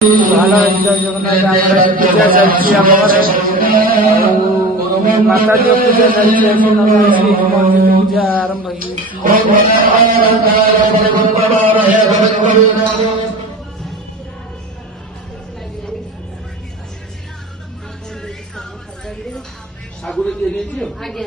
ভালো জয় জগন্নাথ আমরা পূজা চালছি আমার মাতাজি পূজা চালছি এখন আমরা শিব মন্দির পূজা আরম্ভ সাগরে দিয়ে নিয়েছিল আগে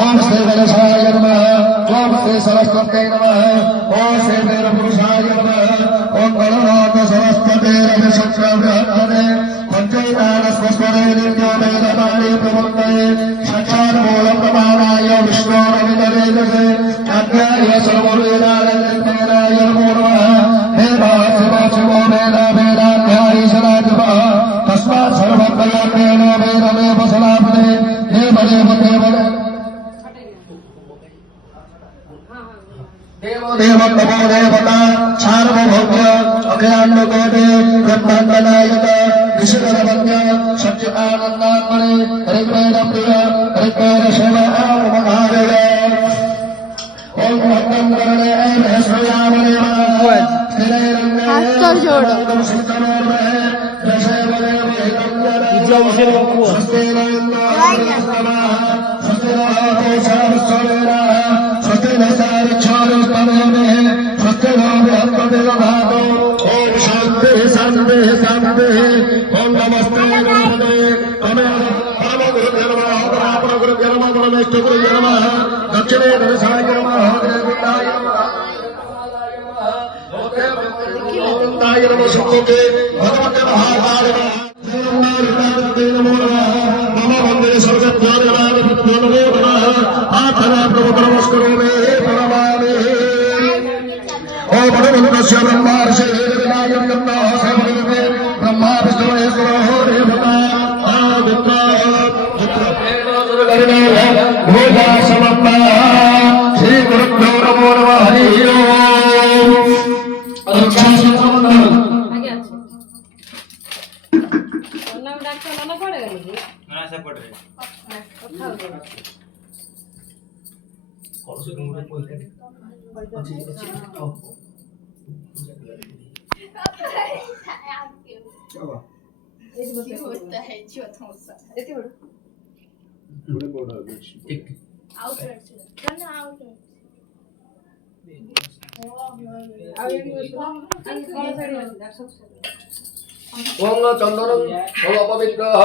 ओम श्री गणेशाय नमः ओम श्री सरस्वती नमः ओम श्री वीर पुरुषाय नमः ओम गणनाथ सरस्वती रविशंकरे पंचैतान स्वस्वरे नित्यो वेदमानि प्रवर्तये साक्षात् मूलं प्रमाणाय विष्णोरविदरेजसे अज्ञाय सर्ववेदाय नमो नमः देवा शिवा शिवो वेदा वेदाध्यायी सदाशिवः तस्मात् सर्वप्रयाणेन वेदमेव सलापते देवदेव देव देव तमो देवता सार्वभौम्य अखिलाण्डकोटि ब्रह्माण्डनायक विशुद्धवन्य सच्चिदानन्दात्मने ऋग्वेदप्रिय ऋग्वेद सेवा महादेव ओम भक्तं करणे श्रेयामदेव हाथ जोड़ो दक्षिणे शंभुके भगवते महाकाल नमो नमः वंदे सर्वज्ञानमो नमः आत्मा प्रभु नमस्करो मे परमावे ओम भगवन्तस्य ब्रह्मार्षे वेदनायकन्नः सर्वदेवे ब्रह्मा विष्णु महेश्वरो देवता आदित्य भोजा समप्ता श्री गुरुभ्यो नमो नमः हरि ओम আগে আছে নাম ডাক্তার নানা পড়ে গেল কি না সে পড়ে কথা হবে করছে তোমরা কইতে আছে चलो এই বলতে होता है जो थोड़ा এতে বড় पूरे बोर्ड एक आउटर करना आउटर আর এই বলতে আমি কোন সাইডে আছি ডাক্তার ओम चंदनम ओम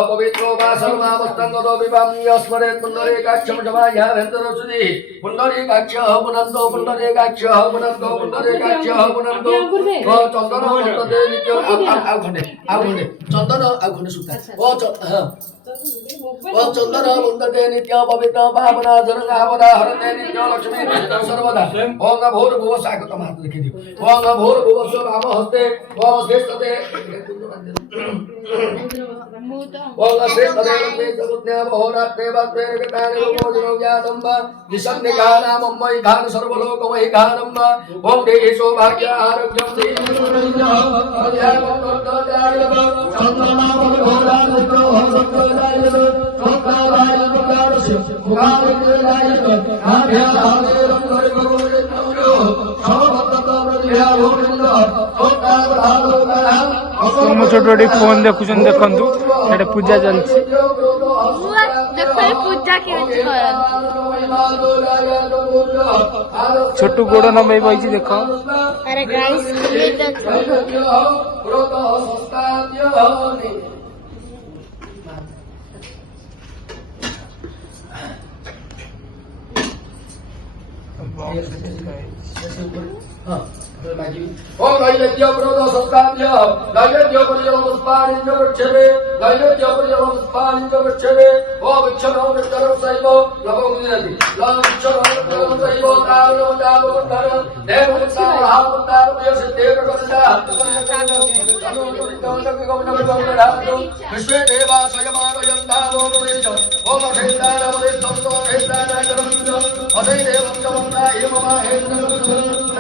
पवित्रो वा सर्वावस्थांगतो विभाम्यस्मरे पुंडरीकाक्षं समाया भेन्तरसुदि पुंडरीकाक्षः मुनन्दो पुंडरीकाक्षः मुनन्दो पुंडरीकाक्षः मुनन्दो ओ चंदन मुनन्दे नित्य आउखने चंदन आउखने सुता ओ चंदन मुनन्दे नित्य पवित्र पावना जरंगावदा हरते नित्य लक्ष्मी सर्वदा ओम भूर्भुव सागतम हाथ लिखि दियो ओम भूर्भुव स्वाम हस्ते ओम श्रेष्ठते ओम श्रेष्ठते लक्ष्मी बहुरात्रे वात्रे गतानि भोजनो ज्ञातम् निसन्निघानां मयि घान सर्वलोकमयि घानम् ओम देहि सौभाग्य आरोग्यं छोटे फोन देखुन देखु एटा पूजा चलछि देखो ये पूजा के छोटू गोड़ नमे बइछि देखो अरे गाइस ओम नैवेद्य प्रोद संस्थाप्य नैवेद्य परिजन पुष्पाणि च वृक्षे नैवेद्य परिजन पुष्पाणि च वृक्षे ओम वृक्षरो वृक्षरो सैव लवो गुणति लवो वृक्षरो वृक्षरो सैव तारो तारो तर देव उत्साह हावतार यसे देव कथा विश्वे देवा स्वयमानयन्तावो वेद ओम हेतारमदे संतो हेतानाय अदै देवं च वन्दाय मम हेतु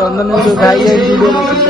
चंदन जो भाई है वीडियो में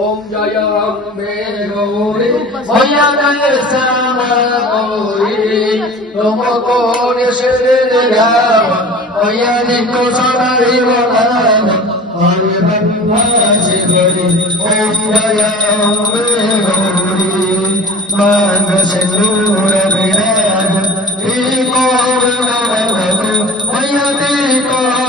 ओम जय अम्बे गौरी मैया जय श्यामा गौरी तुमको निश्रे मैया निको सदाई बलान हरि ब्रह्मा शिवरी ओम जय अम्बे गौरी मान सिंदूर विराज एको नमः मैया एको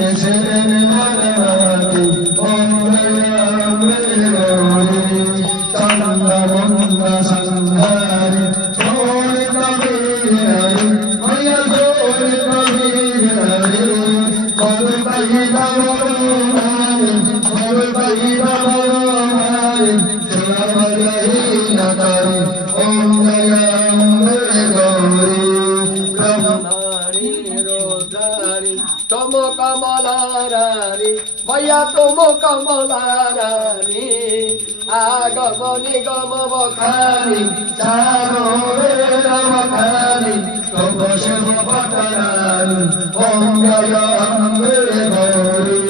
এসেন মানবাতি ওম রাম গৌরী চন্দ্রমন্দ সংহারি ছোড় কবীর হরি মায়া ছোড় কবীর হরি কর কহিলা বরহারি কর কহিলা বরহারি সুরবরহি নকরি ওম রাম গৌরী ব্রহ্মণি রোদারি তম কমলারি মায়া তম কমলারি আগম নিগম বখারি চারো বেদ বখারি তব শিব পটরানি ওম রাম গৌরী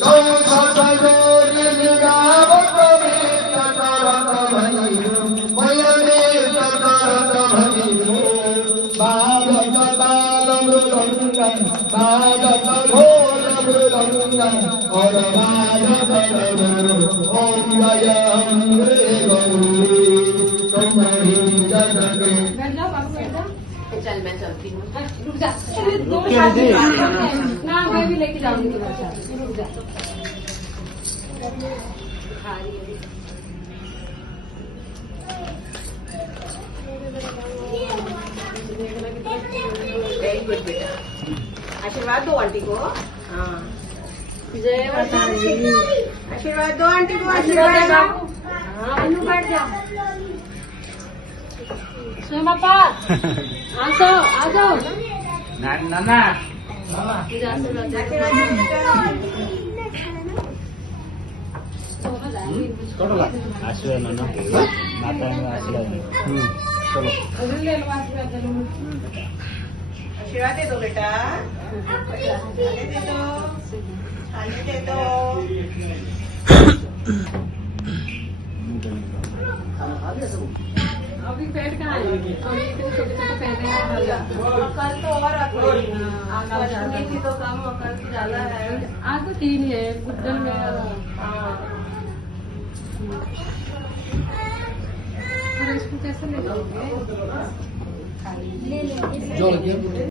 চৌষট গৌরী নিগাবত বিত করত ভৈরু ময়ূরে করত ভৈরু বাদত বাল মৃদঙ্গম বাদত ঢোল মৃদঙ্গম और बादत डमरू ओम राम गौरी तुम्हारी जनके बैठ जाओ बाबू बैठ जाओ चल मैं चलती हूँ रुक जा दो साथ ना मैं भी लेके जाऊंगी तुम्हारे साथ रुक जा वेरी गुड बेटा आशीर्वाद दो आंटी को हाँ जय माता दी आशीर्वाद दो आंटी को आशीर्वाद दो हाँ अनु बैठ जा स्वयं पापा आ जाओ नाना आशीर्वाद नाना माता आशीर्वाद चलो अभी ले लो आशीर्वाद ले लो आशीर्वाद दे दो बेटा आने दे दो अभी पेट कहाँ है अभी इतने छोटे छोटे पहने हैं कल तो और अश्विनी थी तो कम और कल तो ज्यादा है आज तो 3 है गुड्डन में फिर इसको कैसे ले जाओगे ले लेंगे जो